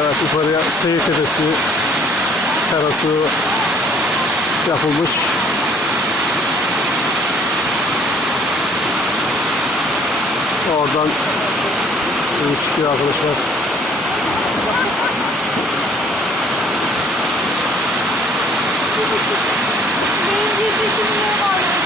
Evet, yukarıya seyir tepesi terası yapılmış. Oradan çıkıyor arkadaşlar. Benim bir seçimim var.